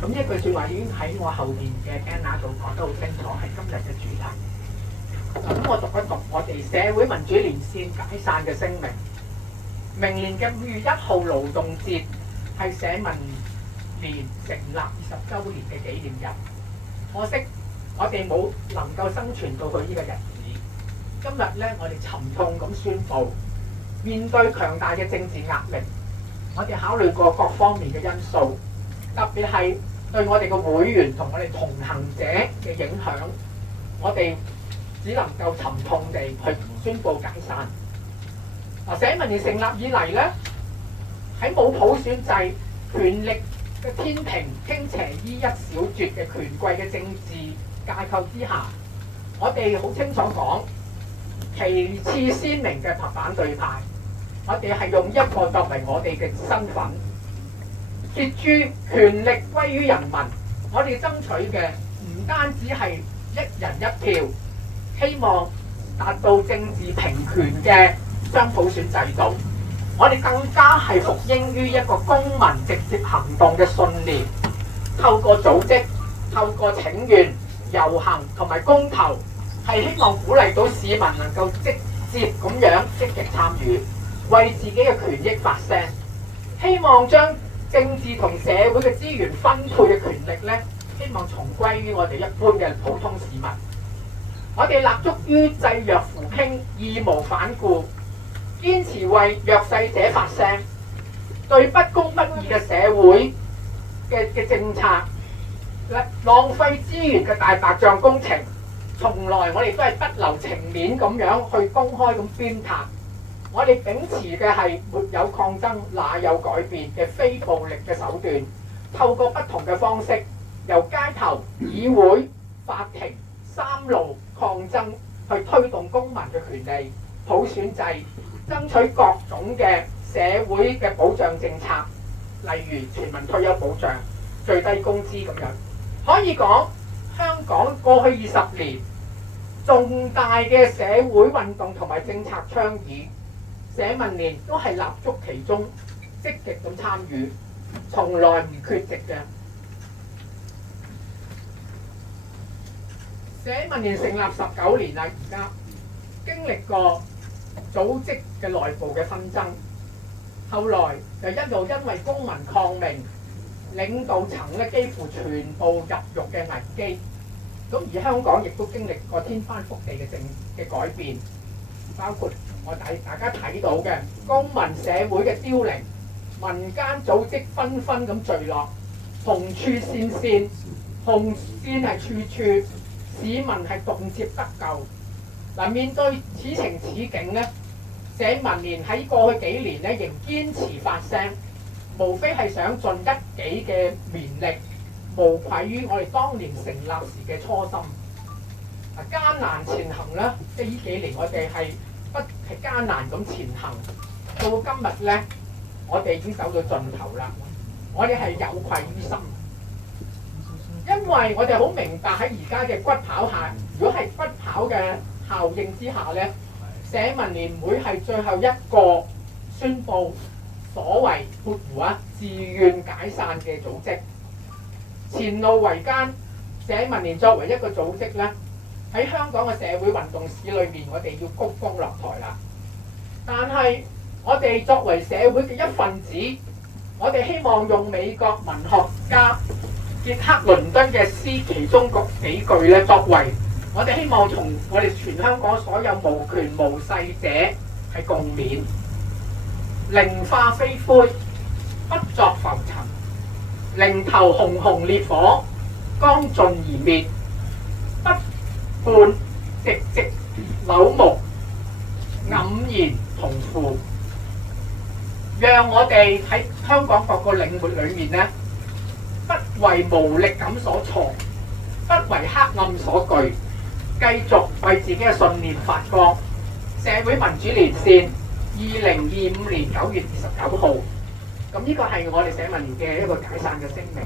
咁一句説話已經喺我後邊嘅 banner 度講得好清楚，係今日嘅主題。咁我讀一讀我哋社會民主連線解散嘅聲明。明年嘅5月1號勞動節係社民連成立20週年嘅紀念日。可惜我哋冇能夠生存到去呢個日子。今日咧，我哋沉痛咁宣布，面對強大嘅政治壓力，我哋考慮過各方面嘅因素，特別係對我哋嘅會員同我哋同行者嘅影響，我哋只能夠沉痛地去宣布解散。社民連成立以嚟咧，喺冇普選制、權力嘅天平傾斜於一小撮嘅權貴嘅政治架構之下，我哋好清楚講，其次鮮明嘅反對派，我哋係用一個作為我哋嘅身份，揭諸權力歸於人民。我哋爭取嘅唔單止係一人一票，希望達到政治平權嘅雙普選制度。我哋更加係服膺於一個公民直接行動嘅信念，透過組織、透過請願、遊行同埋公投，係希望鼓勵到市民能夠直接咁樣積極參與，為自己嘅權益發聲。希望將政治同社會嘅資源分配嘅權力咧，希望重歸於我哋一般嘅普通市民。我哋立足於濟弱扶傾，義無反顧，堅持為弱勢者發聲，對不公不義嘅社會嘅政策、浪費資源嘅大白象工程，從來我哋都係不留情面咁樣去公開咁鞭撻。我哋秉持嘅係沒有抗爭，哪有改變嘅非暴力嘅手段，透過不同嘅方式，由街頭、議會、法庭、三路抗爭，去推動公民嘅權利、普選制，爭取各種嘅社會嘅保障政策，例如全民退休保障、最低工資咁樣。可以講，香港過去20年重大嘅社會運動同埋政策倡議，社民連都係立足其中，積極咁參與，從來唔缺席嘅。社民連成立19年啦，而家經歷過組織嘅內部嘅紛爭，後來就一路因為公民抗命，領導層咧幾乎全部入獄嘅危機。咁而香港亦都經歷過天翻覆地嘅改變，包括我大家睇到嘅公民社會嘅凋零，民間組織紛紛咁墜落，紅處線線，紅線係處處，市民係動輒得咎。嗱，面對此情此景咧，社民連喺過去幾年咧仍堅持發聲，無非係想盡一己嘅綿力，無愧於我哋當年成立時嘅初心。艱難前行咧，即係呢幾年我哋係艱難咁前行，到今日咧，我哋已經走到盡頭啦。我哋係有愧於心，因為我哋好明白喺而家嘅骨跑下，如果係骨跑嘅效應之下咧，社民連會係最後一個宣佈所謂自願解散嘅組織。前路維艱，社民連作為一個組織咧，喺香港嘅社會運動史裏面，我哋要鞠躬落台啦。但係我哋作為社會嘅一份子，我哋希望用美國文學家傑克倫敦嘅詩其中幾句咧，作為我哋希望從我哋全香港所有無權無勢者係共勉。凌化飛灰，不作浮塵。零頭熊熊烈火，剛盡而滅；不伴寂寂朽木，黯然同腐。讓我哋喺香港各個領域裏面咧，不為無力感所挫，不為黑暗所懼，繼續為自己嘅信念發光。社會民主連線2025年9月29號。咁呢個係我哋社民連嘅一個解散嘅聲明。